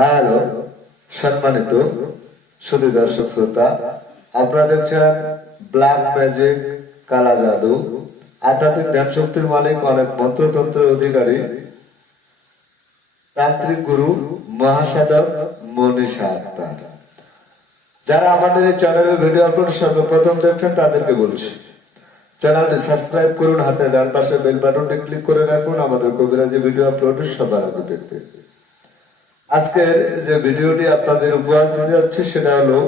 Hello সম্মানিত শুধু দর্শক শ্রোতা আপনারা দেখছেন ব্ল্যাক ম্যাজিক কালা জাদু, আধ্যাত্মিক ধ্যান শক্তির মালিক অনেক মন্ত্রতন্ত্রের অধিকারী, তান্ত্রিক গুরু মহাসাধক মনীষা আক্তার। যারা আমাদের এই চ্যানেলের ভিডিও আপলোড সর্বপ্রথম দেখছেন, তাদেরকে বলছি চ্যানেলটি সাবস্ক্রাইব করুন হাতে ডান পাশে বেল বাটনটি ক্লিক করে রাখুন, আমাদের কবিরাজি ভিডিও আপলোড সবার আগে দেখতে। আজকের যে ভিডিওটি আপনাদের উপহার দিতে যাচ্ছি, সেটা হলো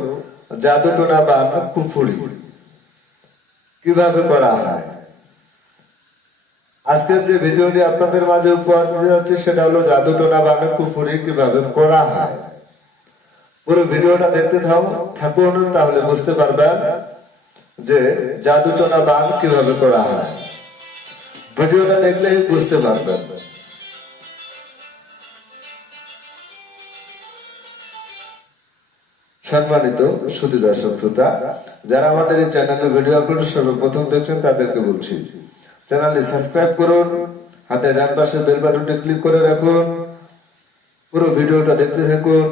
জাদুটোনা বা কুফুরি কীভাবে করা হয়? আজকের যে ভিডিওটি আপনাদের মাঝে উপহার দিতে যাচ্ছি, সেটা হলো জাদুটোনা বা কুফুরি কীভাবে করা হয়। পুরো ভিডিওটা দেখতে থাকুন থাকুন, তাহলে বুঝতে পারবেন যে জাদুটোনা বান কীভাবে করা হয়। ভিডিওটা দেখলেই বুঝতে পারবেন। সম্মানিত সুদী দর্শক যারা আমাদের এই চ্যানেলে ভিডিও আপলোড সর্বপ্রথম দেখছেন, তাদেরকে বলছি চ্যানেলটি সাবস্ক্রাইব করুন, হাতে ডান পাশে বেল বাটনটি ক্লিক করে রাখুন, পুরো ভিডিওটা দেখতে থাকুন।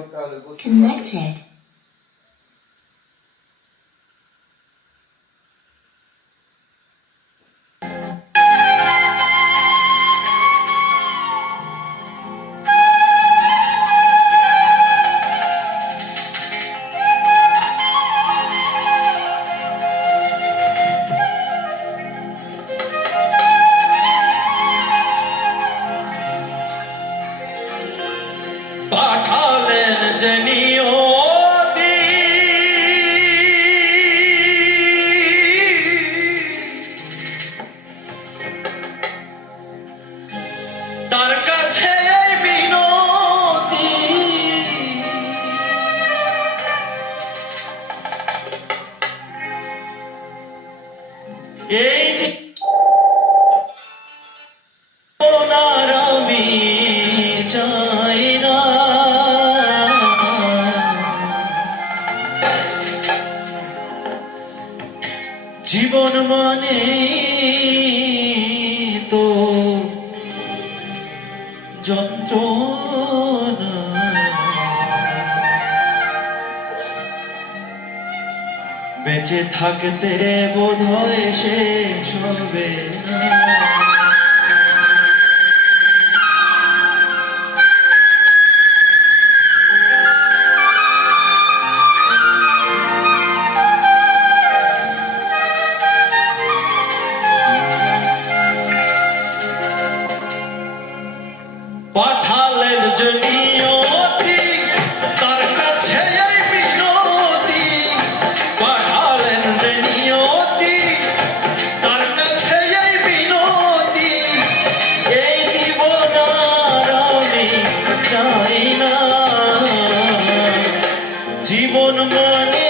পাঠালেন যে নিয়তি তার কাছে বিনতি। এই জীবন মানে তো যন্ত্র বেঁচে থাকতে বোধ হয় শেষ হবে না। জীবন মানে তো